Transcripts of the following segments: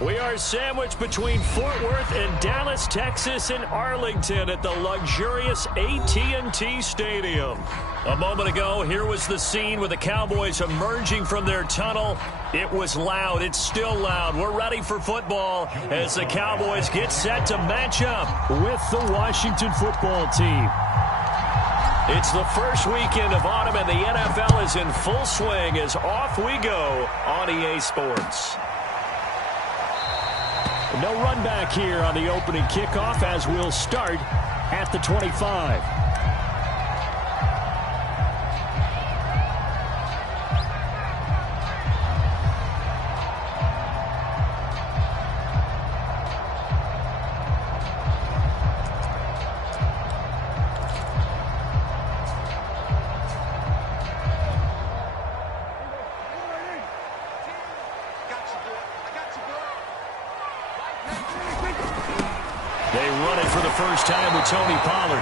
We are sandwiched between Fort Worth and Dallas, Texas, and Arlington at the luxurious AT&T Stadium. A moment ago, here was the scene with the Cowboys emerging from their tunnel. It was loud. It's still loud. We're ready for football as the Cowboys get set to match up with the Washington football team. It's the first weekend of autumn, and the NFL is in full swing as off we go on EA Sports. No run back here on the opening kickoff as we'll start at the 25. Tony Pollard.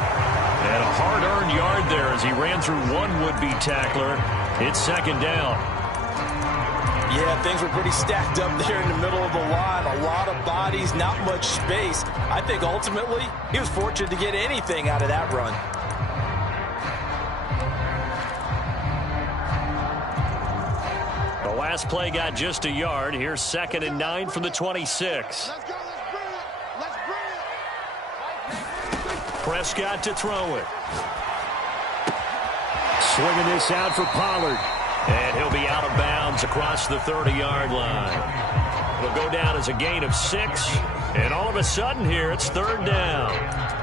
And a hard-earned yard there as he ran through one would-be tackler. It's second down. Yeah, things were pretty stacked up there in the middle of the line. A lot of bodies, not much space. I think ultimately he was fortunate to get anything out of that run. The last play got just a yard. Here's 2nd and 9 from the 26. Prescott to throw it. Swinging this out for Pollard. And he'll be out of bounds across the 30-yard line. It'll go down as a gain of 6. And all of a sudden here, it's 3rd down.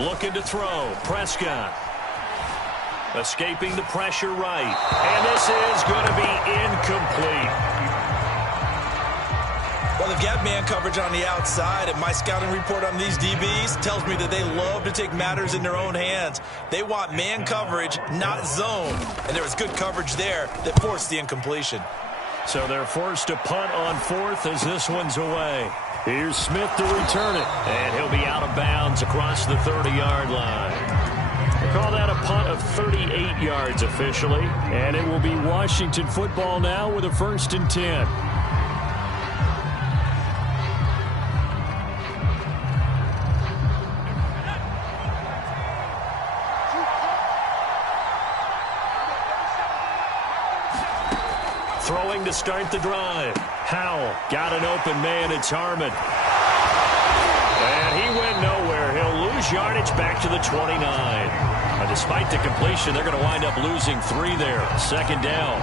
Looking to throw. Prescott. Escaping the pressure right. And this is going to be incomplete. Well, they've got man coverage on the outside, and my scouting report on these DBs tells me that they love to take matters in their own hands. They want man coverage, not zone. And there was good coverage there that forced the incompletion. So they're forced to punt on 4th as this one's away. Here's Smith to return it. And he'll be out of bounds across the 30-yard line. We'll call that a punt of 38 yards officially. And it will be Washington football now with a 1st and 10. Throwing to start the drive. Howell got an open man. It's Harmon. And he went nowhere. He'll lose yardage back to the 29. Despite the completion, they're going to wind up losing 3 there. 2nd down.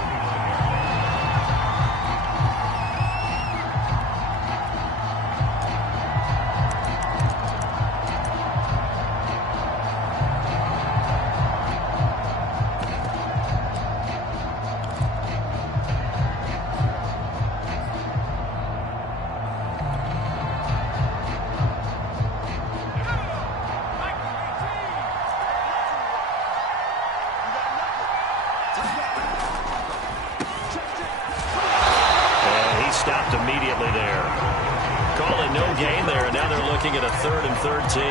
Stopped immediately there. Calling no gain there, and now they're looking at a 3rd and 13.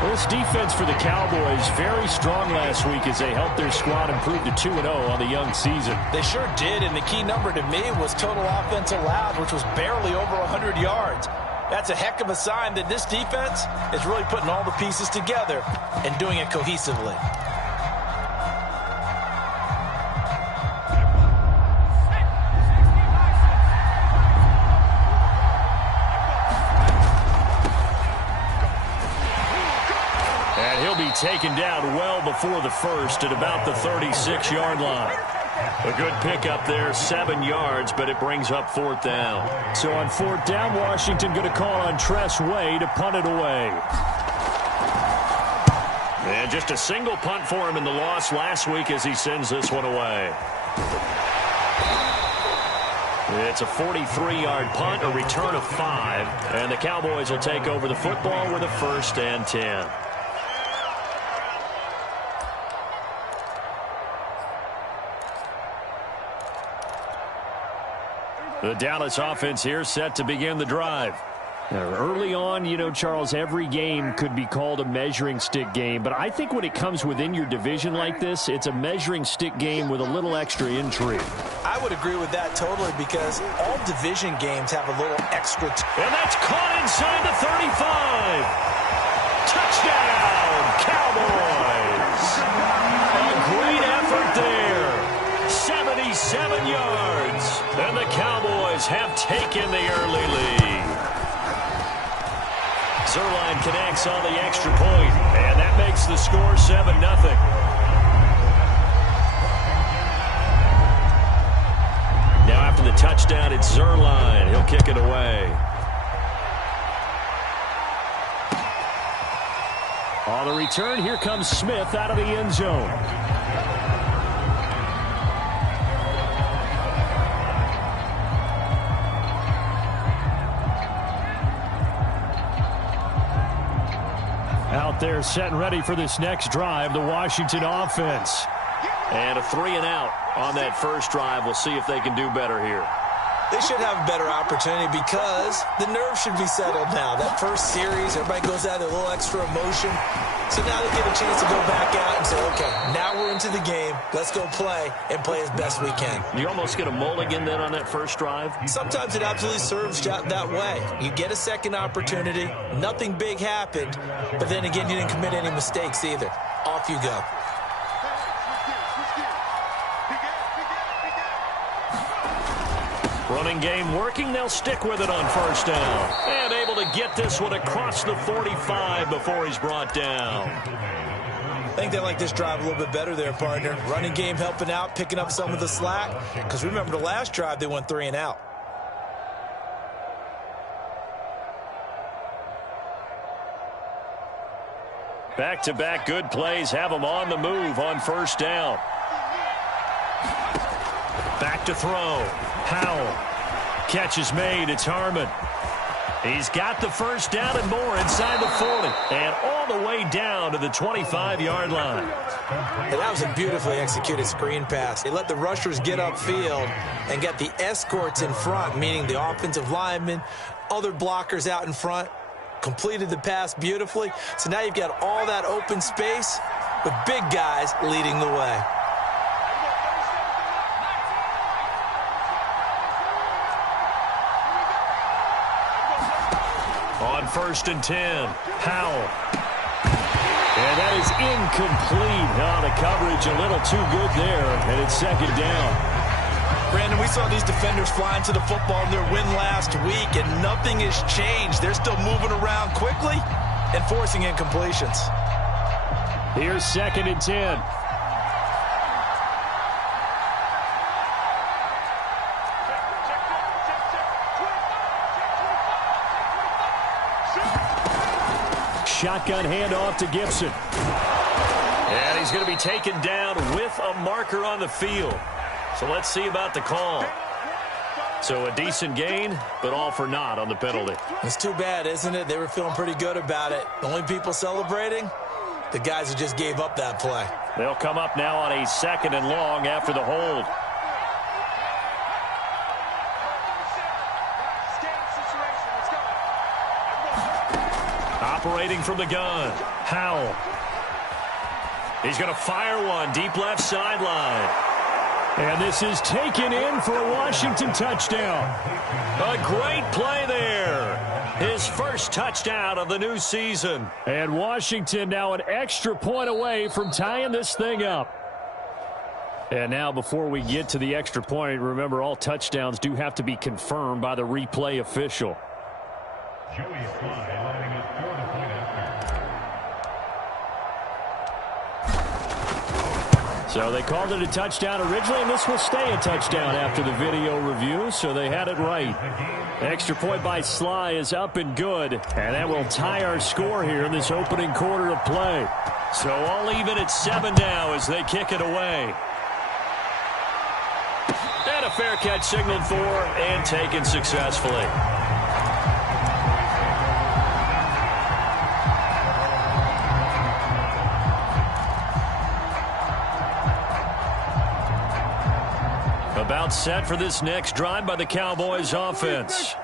Well, this defense for the Cowboys very strong last week as they helped their squad improve to 2-0 on the young season. They sure did, and the key number to me was total offense allowed, which was barely over 100 yards. That's a heck of a sign that this defense is really putting all the pieces together and doing it cohesively. Taken down well before the 1st at about the 36-yard line. A good pickup there, 7 yards, but it brings up 4th down. So on 4th down, Washington going to call on Tress Way to punt it away. And just a single punt for him in the loss last week as he sends this one away. It's a 43-yard punt, a return of 5, and the Cowboys will take over the football with a 1st and 10. The Dallas offense here set to begin the drive. Now, early on, you know, Charles, every game could be called a measuring stick game, but I think when it comes within your division like this, it's a measuring stick game with a little extra intrigue. I would agree with that totally, because all division games have a little extra. And that's caught inside the 35. Touchdown, Cowboys. A great effort there. 77 yards. And the Cowboys have taken the early lead. Zuerlein connects on the extra point, and that makes the score 7-0. Now after the touchdown, it's Zuerlein. He'll kick it away. On the return, here comes Smith out of the end zone. Out there set and ready for this next drive, the Washington offense. And a 3-and-out on that first drive. We'll see if they can do better here. They should have a better opportunity because the nerves should be settled now. That first series, everybody goes out with a little extra emotion. So now they get a chance to go back out and say, okay, now we're into the game. Let's go play and play as best we can. You almost get a mulligan then on that first drive? Sometimes it absolutely serves that way. You get a second opportunity. Nothing big happened. But then again, you didn't commit any mistakes either. Off you go. Running game working. They'll stick with it on first down. And able to get this one across the 45 before he's brought down. I think they like this drive a little bit better there, partner. Running game helping out, picking up some of the slack. Because remember, the last drive, they went 3-and-out. Back-to-back good plays have them on the move on first down. Back to throw. Howell. Catch is made. It's Harmon. He's got the first down and more inside the 40. And all the way down to the 25-yard line. And that was a beautifully executed screen pass. They let the rushers get upfield and get the escorts in front, meaning the offensive linemen, other blockers out in front. Completed the pass beautifully. So now you've got all that open space with big guys leading the way. On first and 10, Howell. And that is incomplete. Oh, the coverage a little too good there, and it's second down. Brandon, we saw these defenders flying to the football in their win last week, and nothing has changed. They're still moving around quickly and forcing incompletions. Here's second and 10. Shotgun handoff to Gibson. And he's going to be taken down with a marker on the field. So let's see about the call. So a decent gain, but all for naught on the penalty. It's too bad, isn't it? They were feeling pretty good about it. The only people celebrating, the guys who just gave up that play. They'll come up now on a second and long after the hold. Operating from the gun, Howell. He's going to fire one deep left sideline. And this is taken in for a Washington touchdown. A great play there. His first touchdown of the new season. And Washington now an extra point away from tying this thing up. And now before we get to the extra point, remember all touchdowns do have to be confirmed by the replay official. So they called it a touchdown originally, and this will stay a touchdown after the video review, so they had it right. Extra point by Sly is up and good, and that will tie our score here in this opening quarter of play. So all even at 7 now as they kick it away. And a fair catch signaled for and taken successfully. About set for this next drive by the Cowboys offense.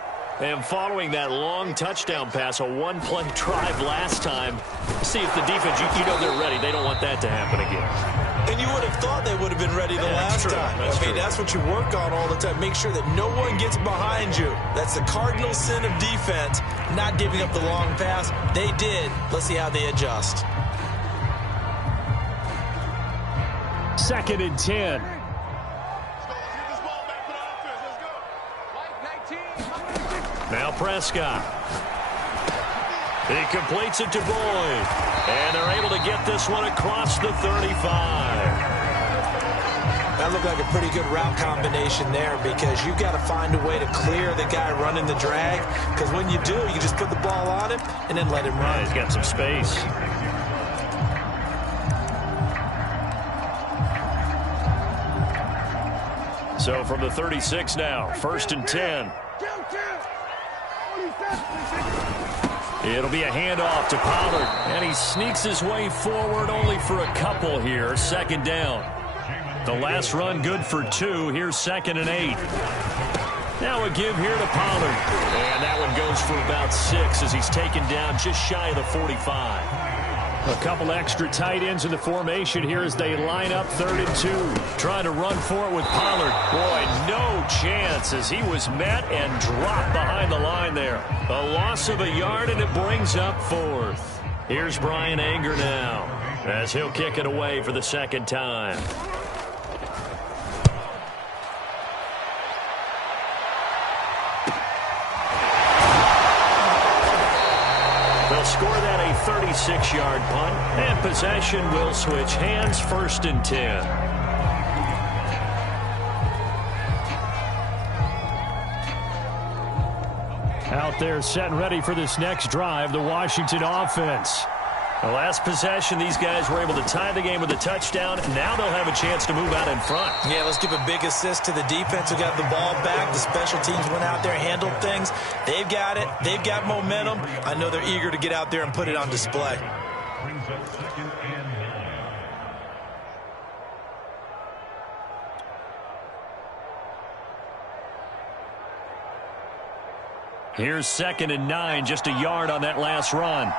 And following that long touchdown pass, a one-play drive last time, see if the defense, you know they're ready. They don't want that to happen again. And you would have thought they would have been ready the last time. That's what you work on all the time. Make sure that no one gets behind you. That's the cardinal sin of defense, not giving up the long pass. They did. Let's see how they adjust. 2nd and 10. Now Prescott. He completes it to Boyd. And they're able to get this one across the 35. That looked like a pretty good route combination there because you've got to find a way to clear the guy running the drag. Because when you do, you just put the ball on him and then let him run. Yeah, he's got some space. So from the 36 now, 1st and 10. It'll be a handoff to Pollard, and he sneaks his way forward only for a couple here. 2nd down. The last run good for 2. Here's 2nd and 8. Now a give here to Pollard, and that one goes for about 6 as he's taken down just shy of the 45. A couple extra tight ends in the formation here as they line up 3rd and 2. Trying to run for it with Pollard. Boy, no chance as he was met and dropped behind the line there. A loss of a yard, and it brings up 4th. Here's Brian Anger now as he'll kick it away for the 2nd time. They'll score that a 36-yard punt, and possession will switch hands. 1st and 10. Out there set and ready for this next drive, the Washington offense. The last possession, these guys were able to tie the game with a touchdown. Now they'll have a chance to move out in front. Yeah, let's give a big assist to the defense who got the ball back. The special teams went out there, handled things. They've got it. They've got momentum. I know they're eager to get out there and put it on display. Here's 2nd and 9, just a yard on that last run.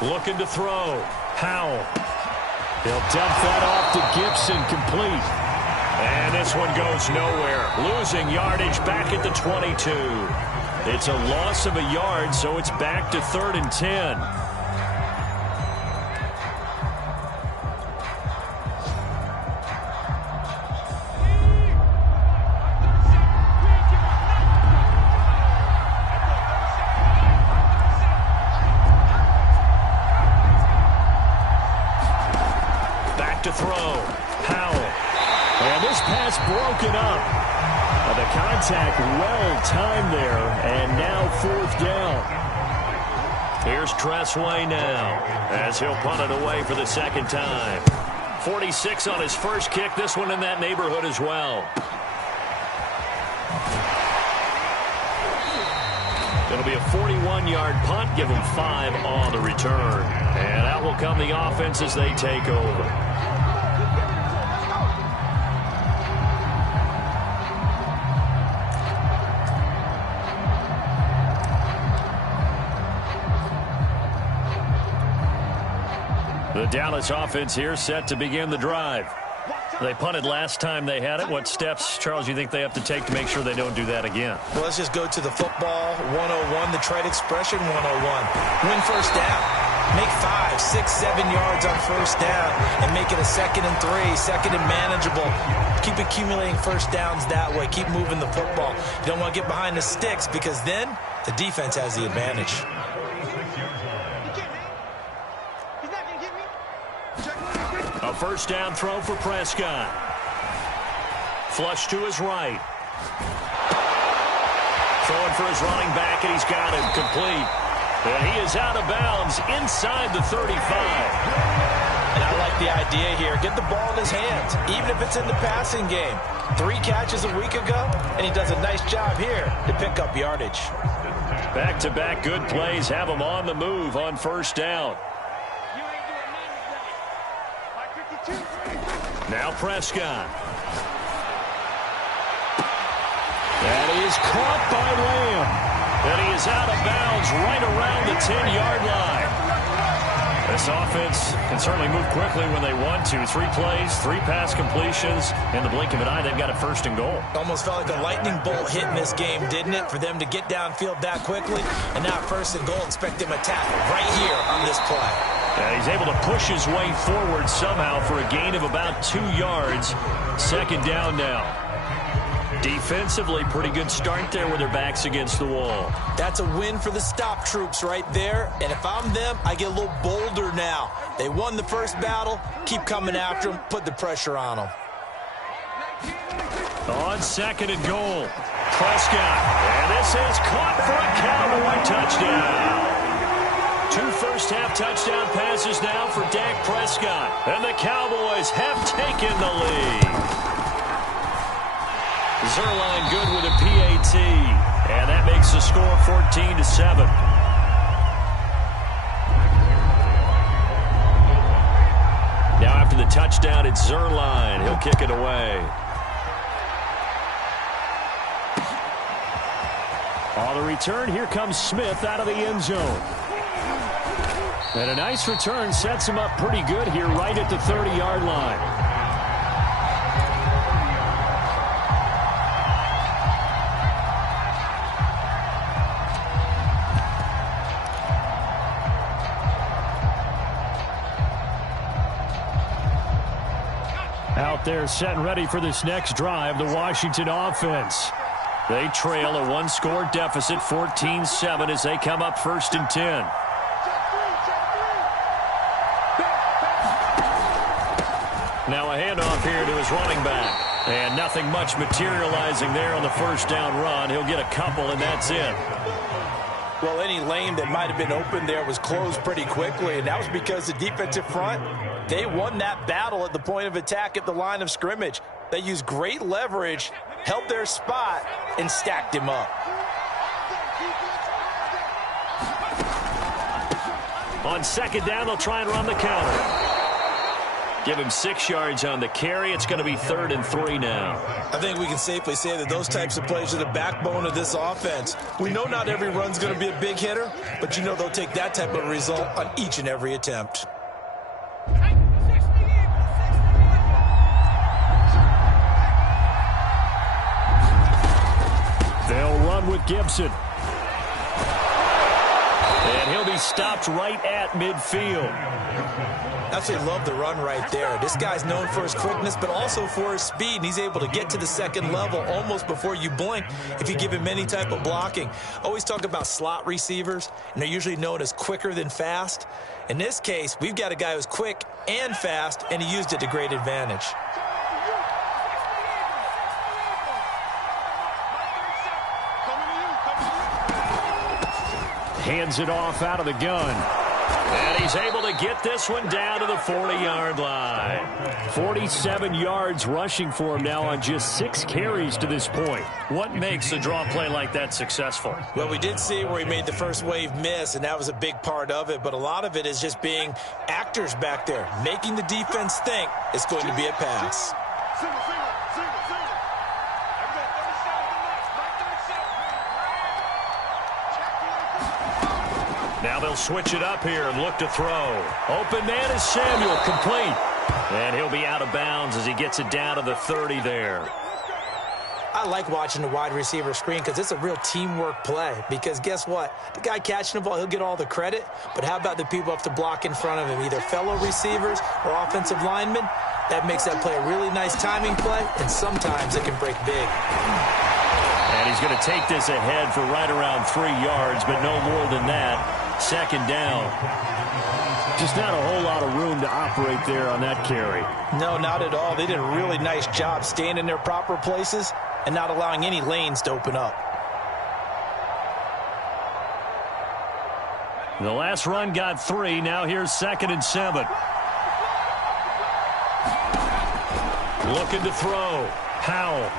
Looking to throw. Howell. He'll dump that off to Gibson, complete. And this one goes nowhere. Losing yardage back at the 22. It's a loss of a yard, so it's back to 3rd and 10. To throw. Howell. And this pass broken up. The contact well timed there, and now 4th down. Here's Tressway now as he'll punt it away for the 2nd time. 46 on his first kick. This one in that neighborhood as well. It'll be a 41-yard punt. Give them 5 on the return. And out will come the offense as they take over. The Dallas offense here set to begin the drive. They punted last time they had it. What steps, Charles, you think they have to take to make sure they don't do that again? Well, let's just go to the football 101, the trade expression 101. Win first down. Make 5, 6, 7 yards on first down and make it a 2nd and 3, 2nd and manageable. Keep accumulating first downs that way. Keep moving the football. You don't want to get behind the sticks because then the defense has the advantage. A first down throw for Prescott. Flush to his right. throwing for his running back, and he's got it complete. And he is out of bounds inside the 35. And I like the idea here. Get the ball in his hands, even if it's in the passing game. 3 catches a week ago, and he does a nice job here to pick up yardage. Back-to-back good plays have him on the move on first down. Now Prescott. That is caught by Lamb. And he is out of bounds right around the 10-yard line. This offense can certainly move quickly when they want to. 3 plays, 3 pass completions. In the blink of an eye, they've got a first and goal. Almost felt like a lightning bolt hit in this game, didn't it? For them to get downfield that quickly. And now first and goal, expect them to tackle right here on this play. He's able to push his way forward somehow for a gain of about 2 yards. Second down now. Defensively, pretty good start there with their backs against the wall. That's a win for the stop troops right there. And if I'm them, I get a little bolder now. They won the first battle. Keep coming after them. Put the pressure on them. On second and goal, Prescott. And this is caught for a Cowboy touchdown. 2 first-half touchdown passes now for Dak Prescott. And the Cowboys have taken the lead. Zuerlein good with a PAT. And that makes the score 14-7. Now after the touchdown, it's Zuerlein. He'll kick it away. On the return, here comes Smith out of the end zone. And a nice return sets him up pretty good here right at the 30-yard line. Out there set and ready for this next drive, the Washington offense. They trail a 1-score deficit, 14-7, as they come up first and 10. Now a handoff here to his running back. And nothing much materializing there on the first down run. He'll get a couple, and that's it. Well, any lane that might have been open there was closed pretty quickly, and that was because the defensive front, they won that battle at the point of attack at the line of scrimmage. They used great leverage, held their spot, and stacked him up. On second down, they'll try and run the counter. Give him 6 yards on the carry. It's going to be 3rd and 3 now. I think we can safely say that those types of plays are the backbone of this offense. We know not every run's going to be a big hitter, but you know they'll take that type of result on each and every attempt. They'll run with Gibson. And he'll be stopped right at midfield. Absolutely love the run right there. This guy's known for his quickness, but also for his speed. And he's able to get to the second level almost before you blink if you give him any type of blocking. Always talk about slot receivers, and they're usually known as quicker than fast. In this case, we've got a guy who's quick and fast, and he used it to great advantage. Hands it off out of the gun. And he's able to get this one down to the 40-yard line. 47 yards rushing for him now on just 6 carries to this point. What makes a draw play like that successful? Well, we did see where he made the first wave miss, and that was a big part of it. But a lot of it is just being actors back there, making the defense think it's going to be a pass. Now they'll switch it up here and look to throw. Open man is Samuel, complete. And he'll be out of bounds as he gets it down to the 30 there. I like watching the wide receiver screen because it's a real teamwork play. Because guess what? The guy catching the ball, he'll get all the credit. But how about the people up to block in front of him, either fellow receivers or offensive linemen? That makes that play a really nice timing play, and sometimes it can break big. And he's going to take this ahead for right around 3 yards, but no more than that. Second down. Just not a whole lot of room to operate there on that carry. No, not at all. They did a really nice job staying in their proper places and not allowing any lanes to open up. The last run got 3. Now here's 2nd and 7. Looking to throw. Howell.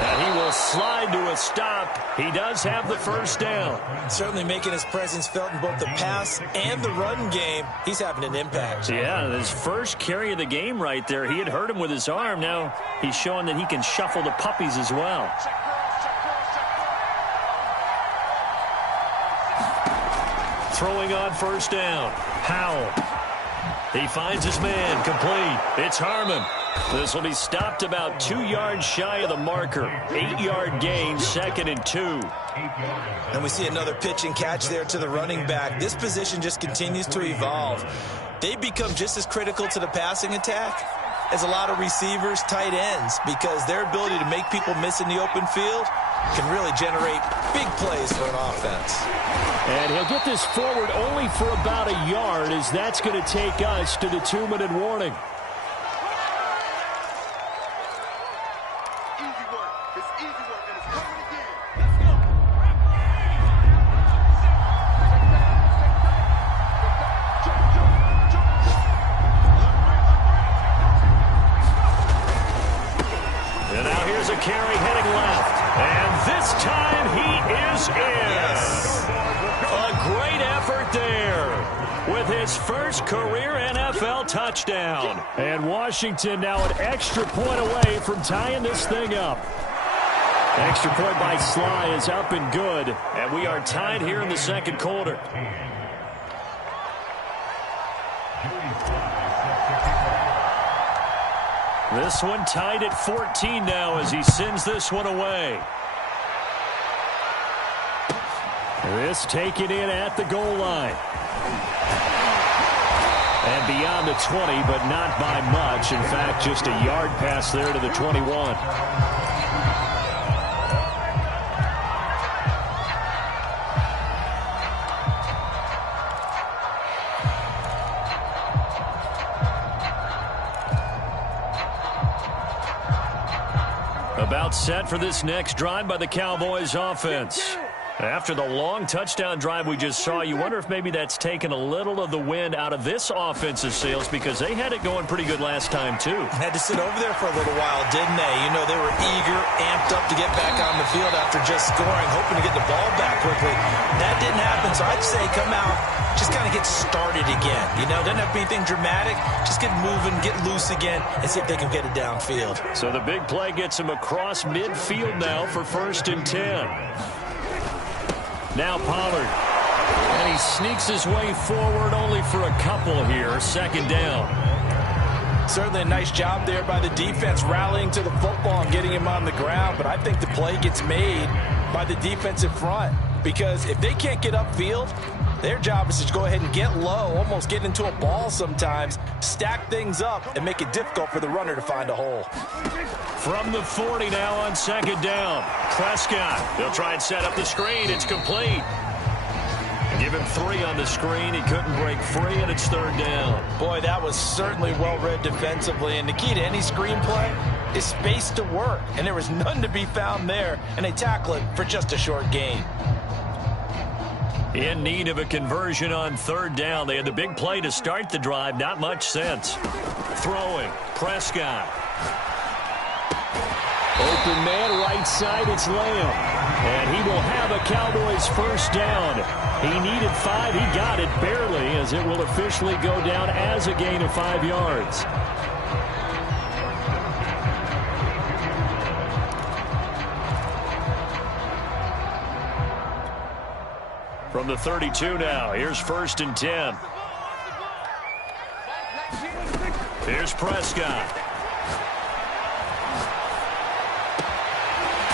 And he will slide to a stop. He does have the first down. Certainly making his presence felt in both the pass and the run game. He's having an impact. Yeah, his first carry of the game right there. He had hurt him with his arm. Now he's showing that he can shuffle the puppies as well. Throwing on first down. Howell. He finds his man. Complete. It's Harmon. This will be stopped about 2 yards shy of the marker. 8-yard gain, 2nd and 2. And we see another pitch and catch there to the running back. This position just continues to evolve. They become just as critical to the passing attack as a lot of receivers, tight ends, because their ability to make people miss in the open field can really generate big plays for an offense. And he'll get this forward only for about a yard, as that's going to take us to the 2-minute warning. And now here's a carry heading left. And this time he is in. Yes. A great effort there with his first career NFL touchdown. And Washington now an extra point away from tying this thing up. Extra point by Sly is up and good. And we are tied here in the second quarter. This one tied at 14 now as he sends this one away. This taken in at the goal line. And beyond the 20, but not by much. In fact, just a yard pass there to the 21. About set for this next drive by the Cowboys offense. After the long touchdown drive we just saw, you wonder if maybe that's taken a little of the wind out of this offensive sails, because they had it going pretty good last time, too. Had to sit over there for a little while, didn't they? You know, they were eager, amped up to get back on the field after just scoring, hoping to get the ball back quickly. That didn't happen, so I'd say come out, just kind of get started again. You know, doesn't have to be anything dramatic. Just get moving, get loose again, and see if they can get it downfield. So the big play gets him across midfield now for 1st and 10. Now Pollard. And he sneaks his way forward only for a couple here. 2nd down. Certainly a nice job there by the defense rallying to the football and getting him on the ground. But I think the play gets made by the defensive front. Because if they can't get upfield, their job is to go ahead and get low, almost get into a ball sometimes, stack things up, and make it difficult for the runner to find a hole. From the 40 now on 2nd down. Prescott. They'll try and set up the screen. It's complete. Give him 3 on the screen. He couldn't break free, and it's 3rd down. Boy, that was certainly well-read defensively. And the key to any screenplay is space to work. And there was none to be found there. And they tackle it for just a short gain. In need of a conversion on 3rd down. They had the big play to start the drive. Not much sense. Throwing. Prescott. Open man right side. It's Lamb. And he will have a Cowboys 1st down. He needed 5. He got it barely, as it will officially go down as a gain of 5 yards. From the 32 now, here's 1st and 10. Here's Prescott.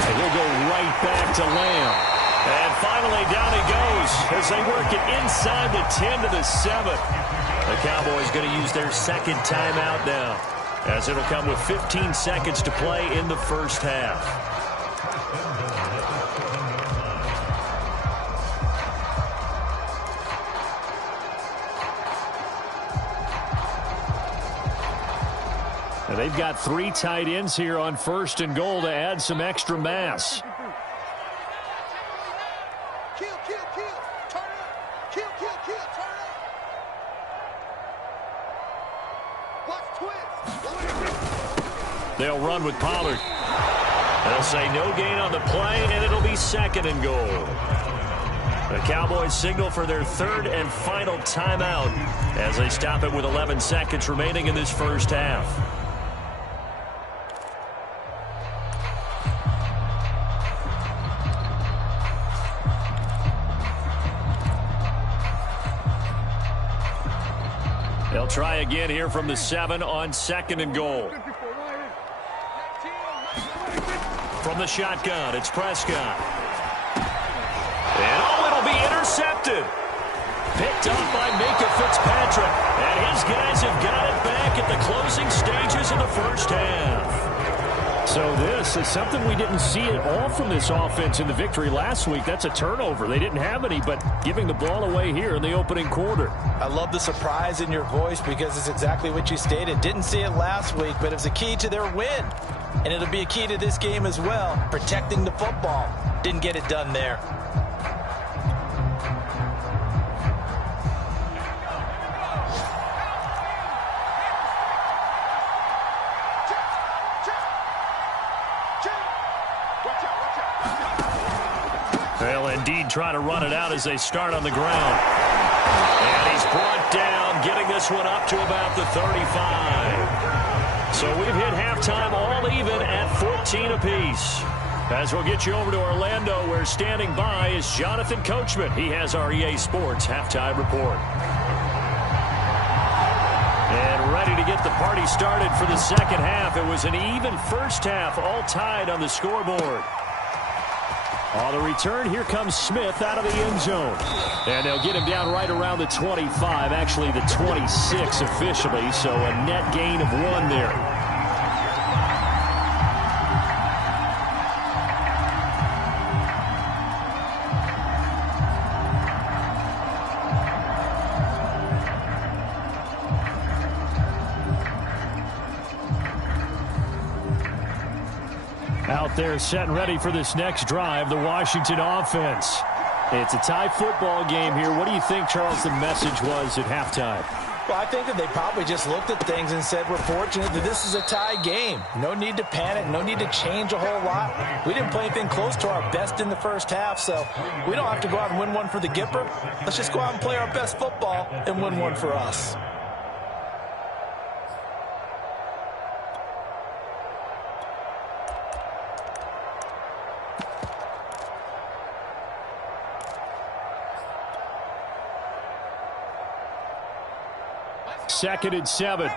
And he'll go right back to Lamb. And finally down he goes as they work it inside the 10 to the 7. The Cowboys going to use their 2nd timeout now, as it'll come with 15 seconds to play in the 1st half. And they've got 3 tight ends here on 1st and goal to add some extra mass. They'll run with Pollard. They'll say no gain on the play, and it'll be 2nd and goal. The Cowboys signal for their 3rd and final timeout as they stop it with 11 seconds remaining in this first half. They'll try again here from the 7 on 2nd and goal. From the shotgun, it's Prescott. And it'll be intercepted. Picked up by Minkah Fitzpatrick. And his guys have got it back at the closing stages of the first half. So this is something we didn't see at all from this offense in the victory last week. That's a turnover. They didn't have any, but giving the ball away here in the opening quarter. I love the surprise in your voice because it's exactly what you stated. Didn't see it last week, but it was a key to their win. And it'll be a key to this game as well, protecting the football. Didn't get it done there. They'll indeed try to run it out as they start on the ground. And he's brought down, getting this one up to about the 35. So we've hit halftime all even at 14 apiece. As we'll get you over to Orlando, where standing by is Jonathan Coachman. He has our EA Sports halftime report. And ready to get the party started for the second half. It was an even first half, all tied on the scoreboard. On the return, here comes Smith out of the end zone. And they'll get him down right around the 25, actually the 26 officially, so a net gain of 1 there. Out there set and ready for this next drive, the Washington offense. It's a tie football game here. What do you think, Charles, the message was at halftime? Well, I think that they probably just looked at things and said, we're fortunate that this is a tie game. No need to panic, no need to change a whole lot. We didn't play anything close to our best in the first half, so we don't have to go out and win one for the Gipper. Let's just go out and play our best football and win one for us. Second and 7.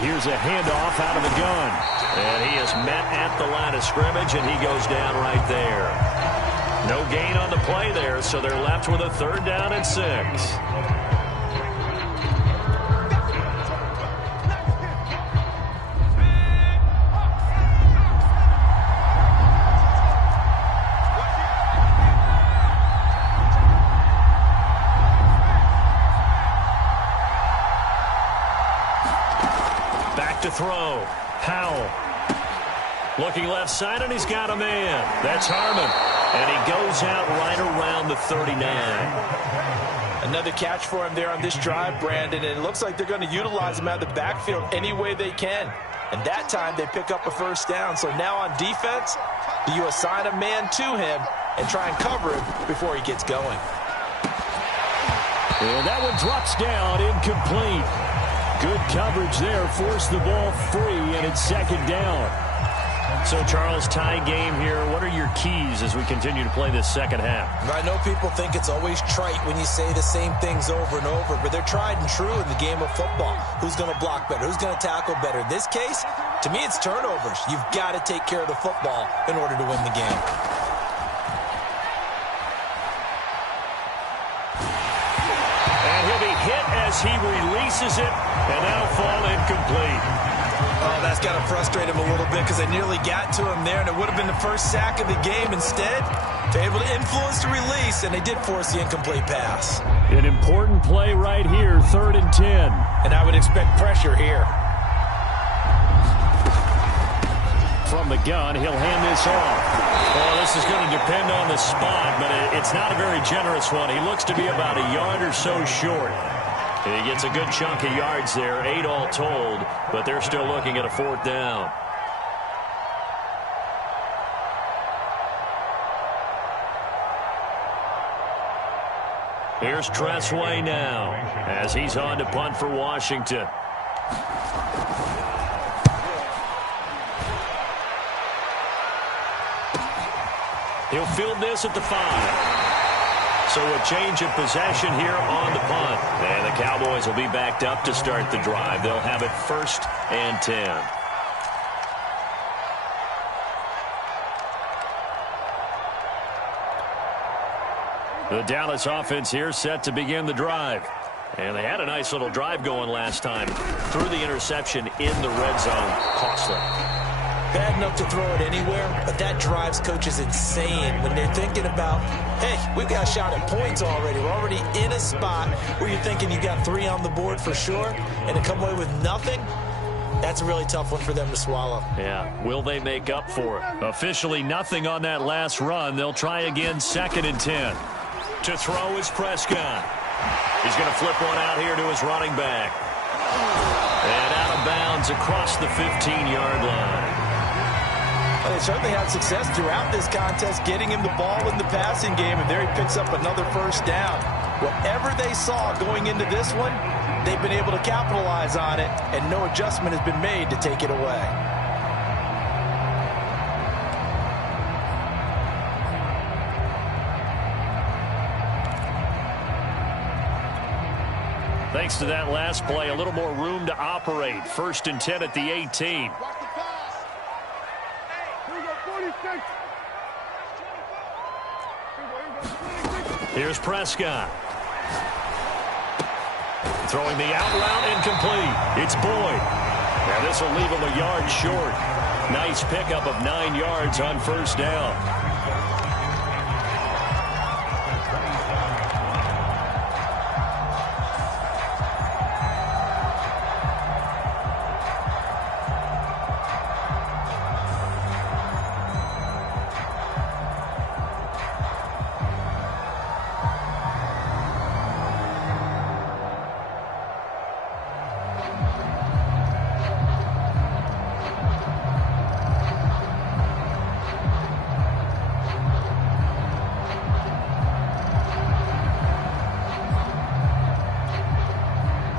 Here's a handoff out of the gun. And he is met at the line of scrimmage, and he goes down right there. No gain on the play there, so they're left with a 3rd down and 6. To throw. Howell. Looking left side, and he's got a man. That's Harmon. And he goes out right around the 39. Another catch for him there on this drive, Brandon, and it looks like they're going to utilize him out of the backfield any way they can. And that time they pick up a 1st down. So now on defense, do you assign a man to him and try and cover him before he gets going? And that one drops down, incomplete. Good coverage there, forced the ball free, and it's 2nd down. So, Charles, tie game here. What are your keys as we continue to play this second half? I know people think it's always trite when you say the same things over and over, but they're tried and true in the game of football. Who's going to block better? Who's going to tackle better? In this case, to me, it's turnovers. You've got to take care of the football in order to win the game. As he releases it, and that'll fall incomplete. Oh, that's got to frustrate him a little bit because they nearly got to him there, and it would have been the first sack of the game. Instead, they're able to influence the release, and they did force the incomplete pass. An important play right here, 3rd and 10. And I would expect pressure here. From the gun, he'll hand this off. Well, this is going to depend on the spot, but it's not a very generous one. He looks to be about a yard or so short. He gets a good chunk of yards there, 8 all told, but they're still looking at a 4th down. Here's Tressway now as he's on to punt for Washington. He'll field this at the 5. So a change of possession here on the punt. And the Cowboys will be backed up to start the drive. They'll have it 1st and 10. The Dallas offense here set to begin the drive. And they had a nice little drive going last time. Threw the interception in the red zone. Costly. Bad enough to throw it anywhere, but that drives coaches insane when they're thinking about, hey, we've got a shot at points already. We're already in a spot where you're thinking you got 3 on the board for sure, and to come away with nothing, that's a really tough one for them to swallow. Yeah, will they make up for it? Officially nothing on that last run. They'll try again 2nd and 10. To throw is Prescott. He's going to flip one out here to his running back. And out of bounds across the 15-yard line. Well, they certainly had success throughout this contest getting him the ball in the passing game, and there he picks up another 1st down. Whatever they saw going into this one, they've been able to capitalize on it, and no adjustment has been made to take it away. Thanks to that last play, a little more room to operate. 1st and 10 at the 18. Here's Prescott. Throwing the out route incomplete. It's Boyd. Now this will leave him a yard short. Nice pickup of 9 yards on 1st down.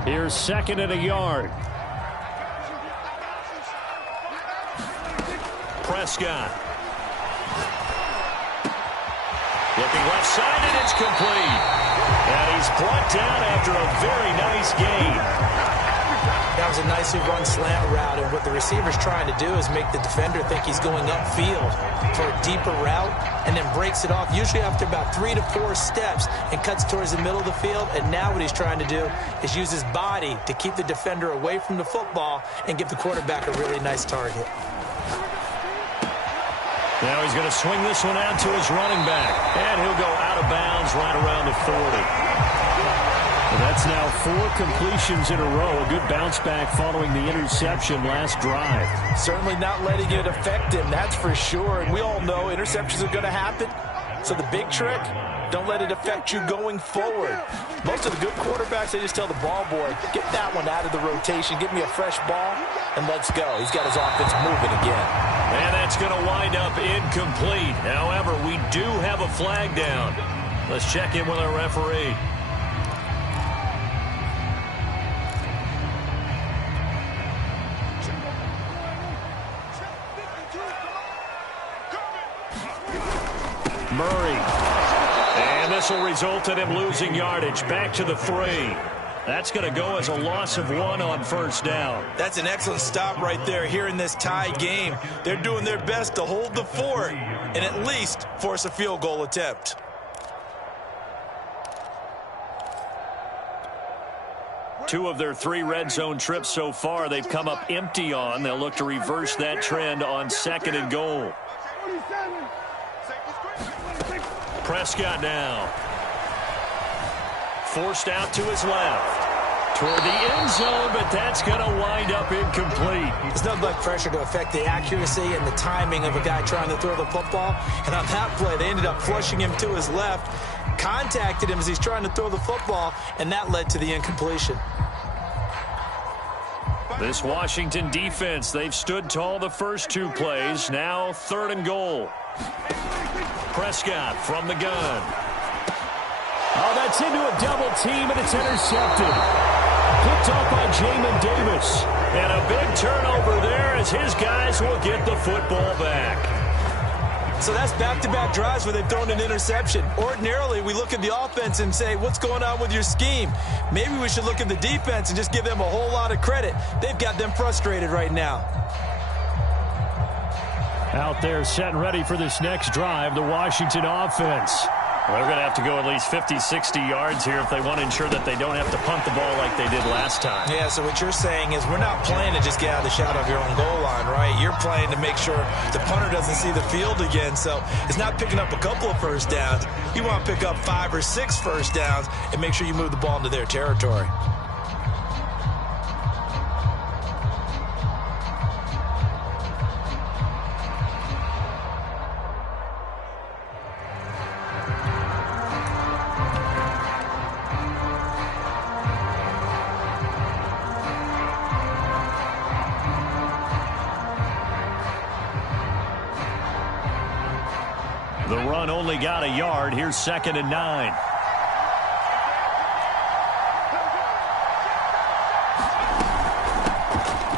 Here's 2nd and a yard. Prescott. Looking left side, and it's complete. And he's brought down after a very nice gain. That was a nicely run slant route, and what the receiver's trying to do is make the defender think he's going upfield for a deeper route, and then breaks it off, usually after about 3 to 4 steps, and cuts towards the middle of the field. And now what he's trying to do is use his body to keep the defender away from the football and give the quarterback a really nice target. Now he's going to swing this one out to his running back, and he'll go out of bounds right around the 40. That's now 4 completions in a row. A good bounce back following the interception last drive. Certainly not letting it affect him, that's for sure. And we all know interceptions are going to happen. So the big trick, don't let it affect you going forward. Most of the good quarterbacks, they just tell the ball boy, get that one out of the rotation, give me a fresh ball, and let's go. He's got his offense moving again. And that's going to wind up incomplete. However, we do have a flag down. Let's check in with our referee. Murray. And this will result in him losing yardage. Back to the 3. That's going to go as a loss of 1 on 1st down. That's an excellent stop right there here in this tie game. They're doing their best to hold the fort and at least force a field goal attempt. Two of their 3 red zone trips so far, they've come up empty on. They'll look to reverse that trend on 2nd and goal. Prescott now. Forced out to his left. toward the end zone, but that's going to wind up incomplete. There's no blood pressure to affect the accuracy and the timing of a guy trying to throw the football. And on that play, they ended up flushing him to his left, contacted him as he's trying to throw the football, and that led to the incompletion. This Washington defense, they've stood tall the first 2 plays. Now 3rd and goal. Prescott from the gun. Oh, that's into a double team, and it's intercepted. Picked off by Jamin Davis. And a big turnover there as his guys will get the football back. So that's back-to-back drives where they've thrown an interception. Ordinarily, we look at the offense and say, what's going on with your scheme? Maybe we should look at the defense and just give them a whole lot of credit. They've got them frustrated right now. Out there set and ready for this next drive, the Washington offense. Well, they're going to have to go at least 50, 60 yards here if they want to ensure that they don't have to punt the ball like they did last time. Yeah, so what you're saying is we're not playing to just get out of the shadow of your own goal line, right? You're playing to make sure the punter doesn't see the field again. So it's not picking up a couple of first downs. You want to pick up 5 or 6 first downs and make sure you move the ball into their territory. The run only got a yard. Here's 2nd and 9.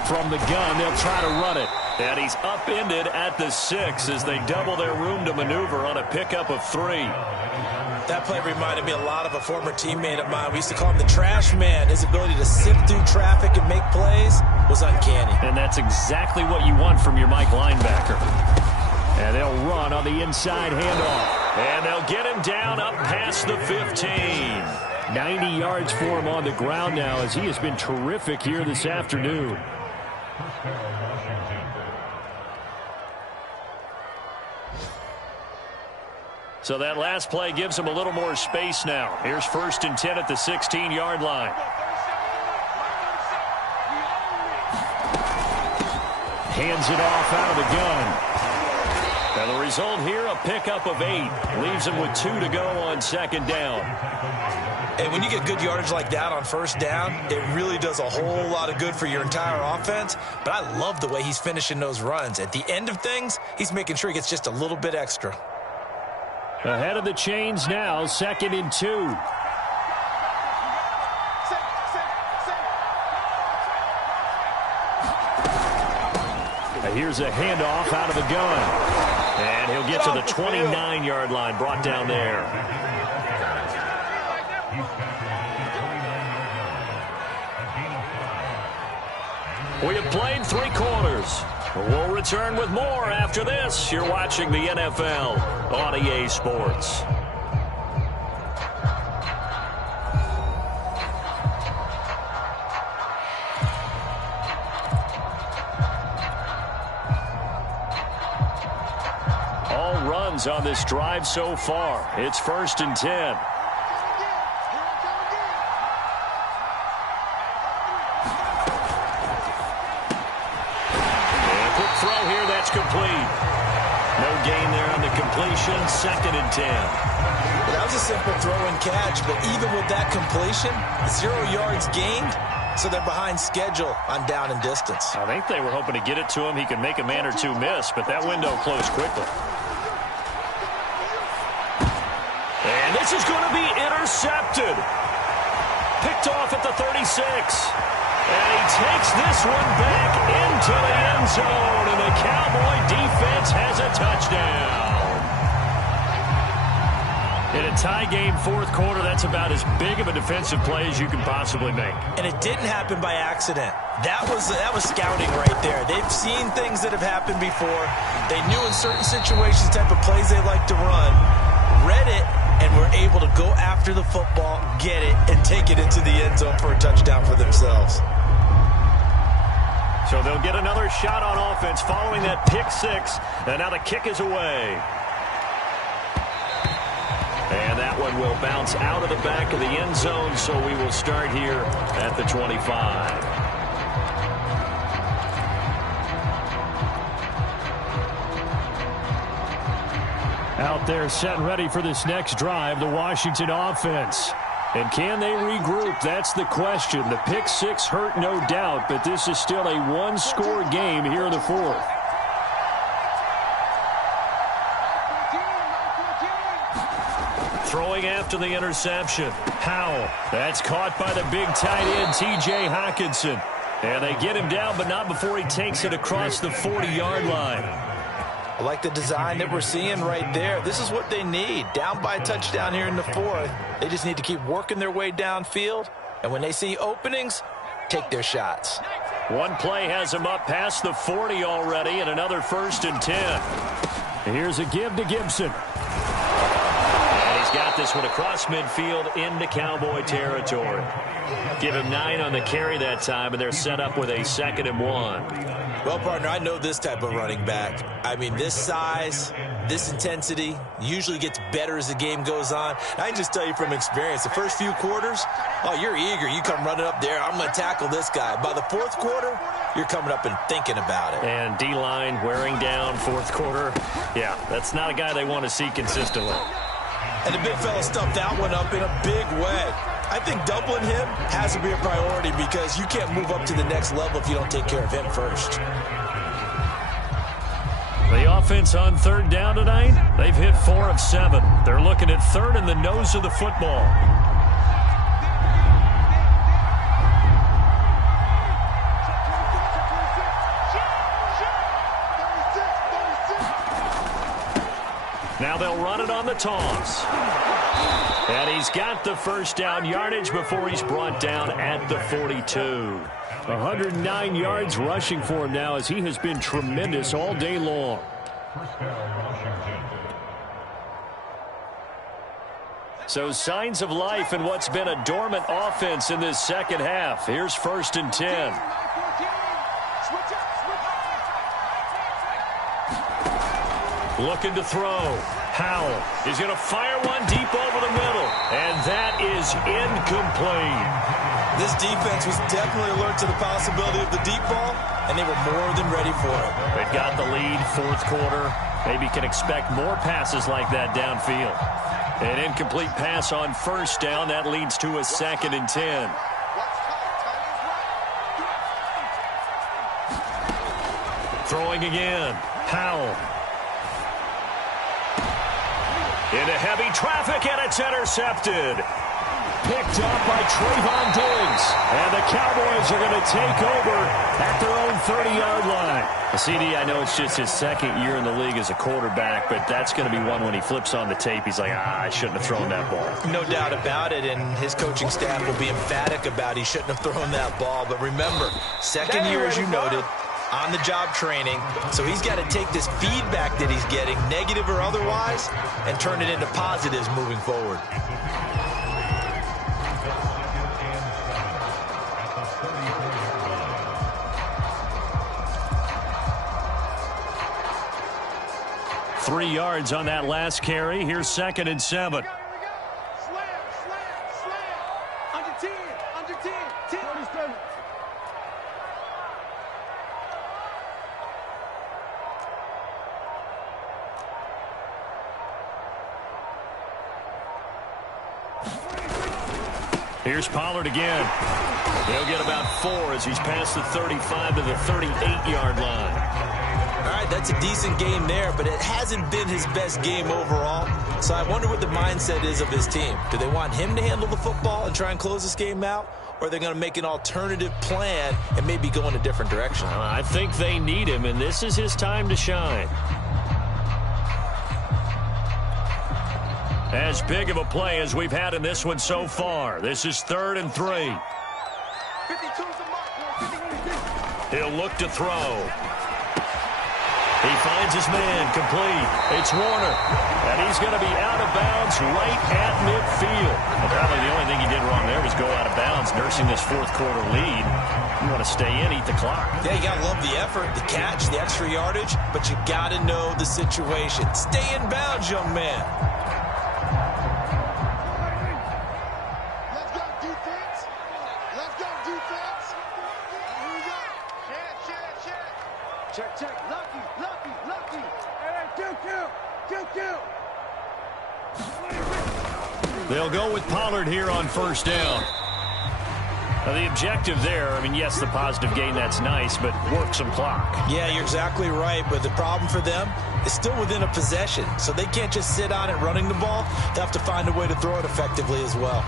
From the gun, they'll try to run it. And he's upended at the 6 as they double their room to maneuver on a pickup of 3. That play reminded me a lot of a former teammate of mine. We used to call him the trash man. His ability to sift through traffic and make plays was uncanny. And that's exactly what you want from your Mike linebacker. And they'll run on the inside handoff. And they'll get him down up past the 15. 90 yards for him on the ground now as he has been terrific here this afternoon. So that last play gives him a little more space now. Here's 1st and 10 at the 16-yard line. Hands it off out of the gun. And the result here, a pickup of 8. Leaves him with 2 to go on 2nd down. And when you get good yardage like that on 1st down, it really does a whole lot of good for your entire offense. But I love the way he's finishing those runs. At the end of things, he's making sure he gets just a little bit extra. Ahead of the chains now, 2nd and 2. Here's a handoff out of the gun. And he'll get to the 29-yard line, brought down there. We have played 3 quarters. We'll return with more after this. You're watching the NFL on EA Sports. All runs on this drive so far. It's 1st and 10. Complete. No gain there on the completion. 2nd and 10. Well, that was a simple throw and catch, but even with that completion, 0 yards gained, so they're behind schedule on down and distance. I think they were hoping to get it to him. He could make a man or 2 miss, but that window closed quickly. And this is going to be intercepted. Picked off at the 36. And he takes this one back into the end zone, and the Cowboy defense has a touchdown. In a tie game 4th quarter, that's about as big of a defensive play as you can possibly make. And it didn't happen by accident. That was scouting right there. They've seen things that have happened before. They knew in certain situations type of plays they like to run, read it, and were able to go after the football, get it, and take it into the end zone for a touchdown for themselves. So they'll get another shot on offense following that pick 6, and now the kick is away. And that one will bounce out of the back of the end zone, so we will start here at the 25. Out there set and ready for this next drive, the Washington offense. And can they regroup? That's the question. The pick six hurt, no doubt, but this is still a one-score game here in the fourth. Throwing after the interception. Howell. That's caught by the big tight end, T.J. Hockenson. And they get him down, but not before he takes it across the 40-yard line. I like the design that we're seeing right there. This is what they need. Down by a touchdown here in the fourth. They just need to keep working their way downfield. And when they see openings, take their shots. One play has him up past the 40 already, and another 1st and 10. Here's a give to Gibson. And he's got this one across midfield into Cowboy territory. Give him 9 on the carry that time, and they're set up with a 2nd and 1. Well, partner, I know this type of running back. I mean, this size, this intensity usually gets better as the game goes on. I can just tell you from experience, the first few quarters, oh, you're eager. You come running up there, I'm going to tackle this guy. By the fourth quarter, you're coming up and thinking about it. And D-line wearing down fourth quarter. Yeah, that's not a guy they want to see consistently. And the big fella stuffed that one up in a big way. I think doubling him has to be a priority because you can't move up to the next level if you don't take care of him first. The offense on 3rd down tonight, they've hit 4 of 7. They're looking at 3rd in the nose of the football. Now they'll run it on the toss. And he's got the 1st down yardage before he's brought down at the 42. 109 yards rushing for him now as he has been tremendous all day long. So signs of life in what's been a dormant offense in this second half. Here's 1st and 10. Looking to throw. Howell is going to fire one deep over the middle. And that is incomplete. This defense was definitely alert to the possibility of the deep ball, and they were more than ready for it. They've got the lead, fourth quarter. Maybe can expect more passes like that downfield. An incomplete pass on 1st down. That leads to a 2nd and 10. Throwing again. Howell. Into heavy traffic, and it's intercepted. Picked up by Trayvon Diggs. And the Cowboys are going to take over at their own 30-yard line. CD, I know it's just his 2nd year in the league as a quarterback, but that's going to be one when he flips on the tape. He's like, I shouldn't have thrown that ball. No doubt about it, and his coaching staff will be emphatic about he shouldn't have thrown that ball. But remember, 2nd year, as you noted, on-the-job training, so he's got to take this feedback that he's getting, negative or otherwise, and turn it into positives moving forward. Three yards on that last carry. Here's 2nd and 7. Under 10, 10. Here's Pollard again. He'll get about 4 as he's past the 35 to the 38-yard line. All right, that's a decent game there, but it hasn't been his best game overall. So I wonder what the mindset is of his team. Do they want him to handle the football and try and close this game out? Or are they going to make an alternative plan and maybe go in a different direction? I think they need him, and this is his time to shine. As big of a play as we've had in this one so far. This is 3rd and 3. He'll look to throw. He finds his man, complete. It's Warner, and he's going to be out of bounds right at midfield. Well, probably the only thing he did wrong there was go out of bounds, nursing this fourth quarter lead. You want to stay in, eat the clock. Yeah, you got to love the effort, the catch, the extra yardage, but you got to know the situation. Stay in bounds, young man. defense. Here we go. Check. Lucky. Hey, Q. They'll go with Pollard here on first down. Now the objective there, I mean, yes, the positive gain, that's nice, but work some clock. Yeah, you're exactly right, but the problem for them is still within a possession, so they can't just sit on it running the ball. They have to find a way to throw it effectively as well.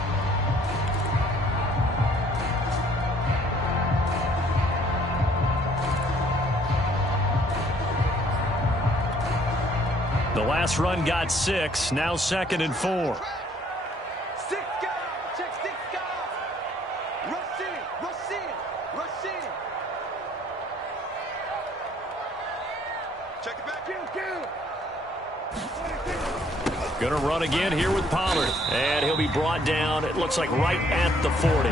The last run got 6, now 2nd and 4. Going to run again here with Pollard. And he'll be brought down, it looks like right at the 40.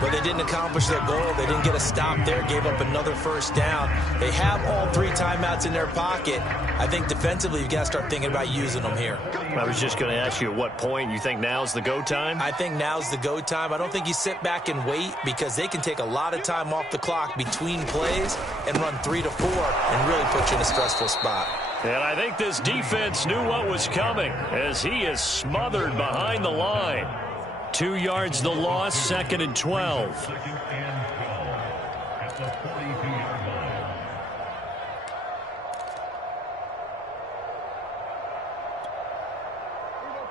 But they didn't accomplish their goal. They didn't get a stop there, gave up another first down. They have all 3 timeouts in their pocket. I think defensively, you've got to start thinking about using them here. I was just going to ask you at what point you think now's the go time? I think now's the go time. I don't think you sit back and wait because they can take a lot of time off the clock between plays and run 3 to 4 and really put you in a stressful spot. And I think this defense knew what was coming as he is smothered behind the line. 2 yards the loss, 2nd and 12.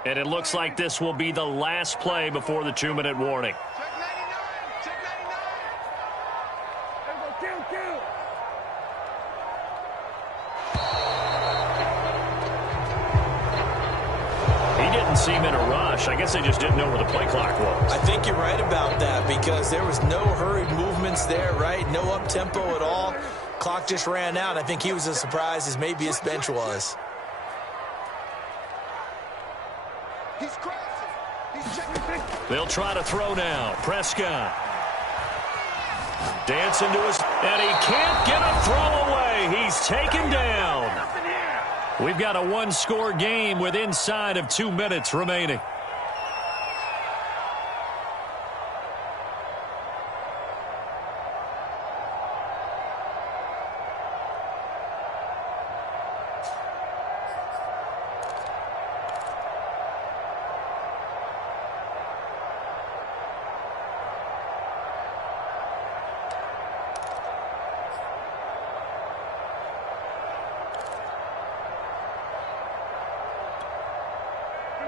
And it looks like this will be the last play before the 2-minute warning. Seem in a rush. I guess they just didn't know where the play clock was. I think you're right about that because there was no hurried movements there, right? No up-tempo at all. Clock just ran out. I think he was as surprised as maybe his bench was. He's crossing. He's checking. They'll try to throw now. Prescott. Dancing to his... And he can't get a throw away. He's taken down. We've got a 1-score game with inside of 2 minutes remaining.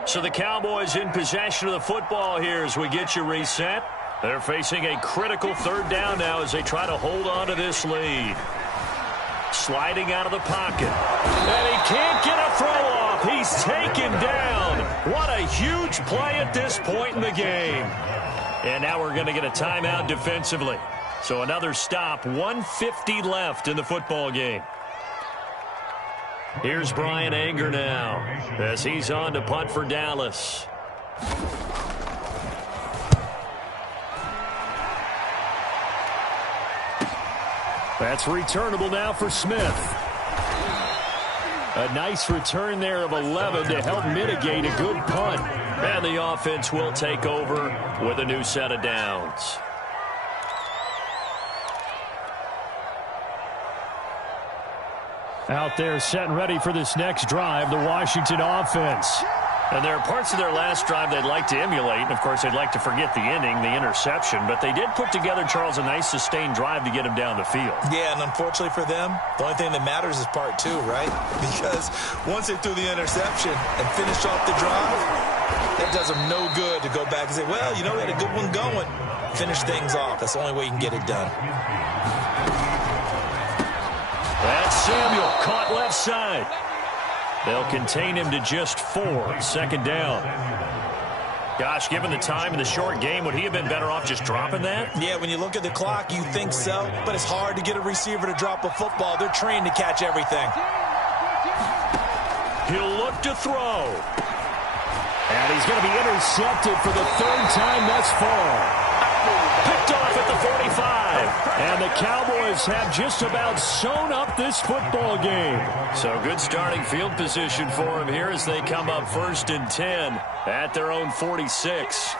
So the Cowboys in possession of the football here as we get you reset. They're facing a critical 3rd down now as they try to hold on to this lead. Sliding out of the pocket. And he can't get a throw off. He's taken down. What a huge play at this point in the game. And now we're going to get a timeout defensively. So another stop. 1:50 left in the football game. Here's Bryan Anger now as he's on to punt for Dallas. That's returnable now for Smith. A nice return there of 11 to help mitigate a good punt. And the offense will take over with a new set of downs. Out there set and ready for this next drive, the Washington offense. And there are parts of their last drive they'd like to emulate. And, of course, they'd like to forget the inning, the interception. But they did put together, Charles, a nice sustained drive to get him down the field. Yeah, and unfortunately for them, the only thing that matters is part 2, right? Because once they threw the interception and finished off the drive, that does them no good to go back and say, well, you know, we had a good one going. Finish things off. That's the only way you can get it done. That's Samuel caught left side. They'll contain him to just 4. 2nd down. Gosh, given the time in the short game, would he have been better off just dropping that? Yeah, when you look at the clock, you think so. But it's hard to get a receiver to drop a football. They're trained to catch everything. He'll look to throw. And he's going to be intercepted for the 3rd time thus far. Picked off at the 45. And the Cowboys have just about sewn up this football game. So good starting field position for him here as they come up 1st and 10 at their own 46.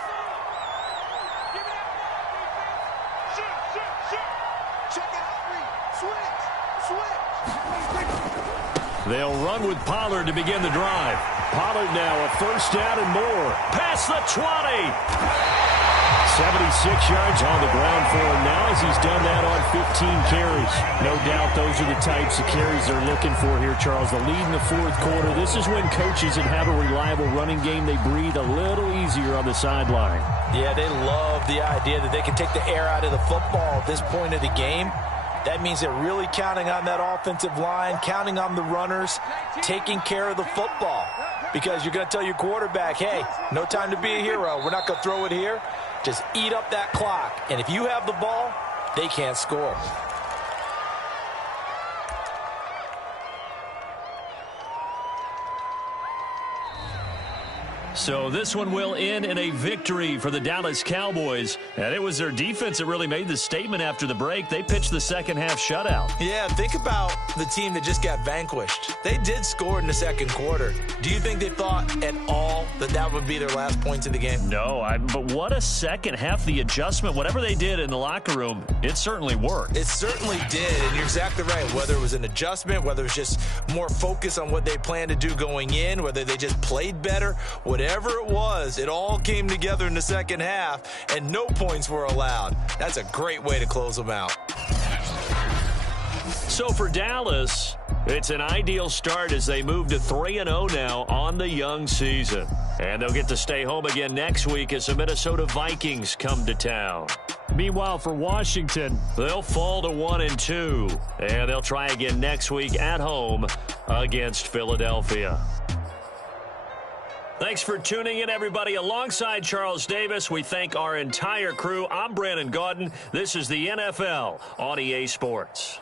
They'll run with Pollard to begin the drive. Pollard now a first down and more. Past the 20. 76 yards on the ground for him now as he's done that on 15 carries. No doubt those are the types of carries they're looking for here, Charles. The lead in the fourth quarter. This is when coaches that have a reliable running game, they breathe a little easier on the sideline. Yeah, they love the idea that they can take the air out of the football at this point of the game. That means they're really counting on that offensive line, counting on the runners, taking care of the football. Because you're going to tell your quarterback, hey, no time to be a hero. We're not going to throw it here. Just eat up that clock. And if you have the ball, they can't score. So this one will end in a victory for the Dallas Cowboys. And it was their defense that really made the statement after the break. They pitched the second half shutout. Yeah, think about the team that just got vanquished. They did score in the second quarter. Do you think they thought at all that that would be their last points of the game? No, but what a second half. The adjustment, whatever they did in the locker room, it certainly worked. It certainly did, and you're exactly right. Whether it was an adjustment, whether it was just more focus on what they planned to do going in, whether they just played better, whatever it was, it all came together in the second half, and no points were allowed. That's a great way to close them out. So for Dallas, it's an ideal start as they move to 3-0 now on the young season. And they'll get to stay home again next week as the Minnesota Vikings come to town. Meanwhile, for Washington, they'll fall to 1-2. And they'll try again next week at home against Philadelphia. Thanks for tuning in, everybody. Alongside Charles Davis, we thank our entire crew. I'm Brandon Gaudin. This is the NFL on EA Sports.